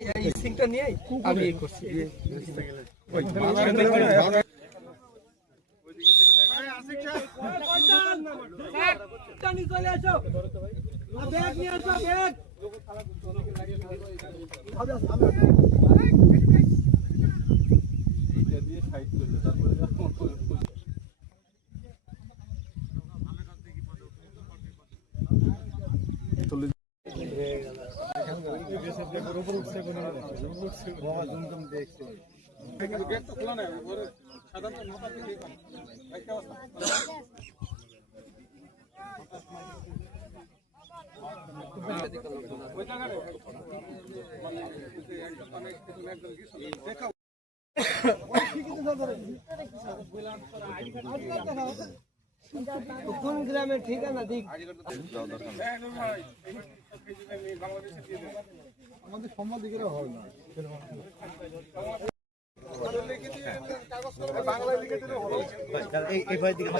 এই সিংটা নিয়ে আমি এই করছি চলে আসো ব্যাগ নিয়ে আসো ব্যাগ এইটা দিয়ে সাইড করতে তারপরে কোন গ্রামের ঠিকানা দিক আমাদের সম্মান দিকে হয় না বাংলায় লিখে দিলে হলো এই ভাই দিকে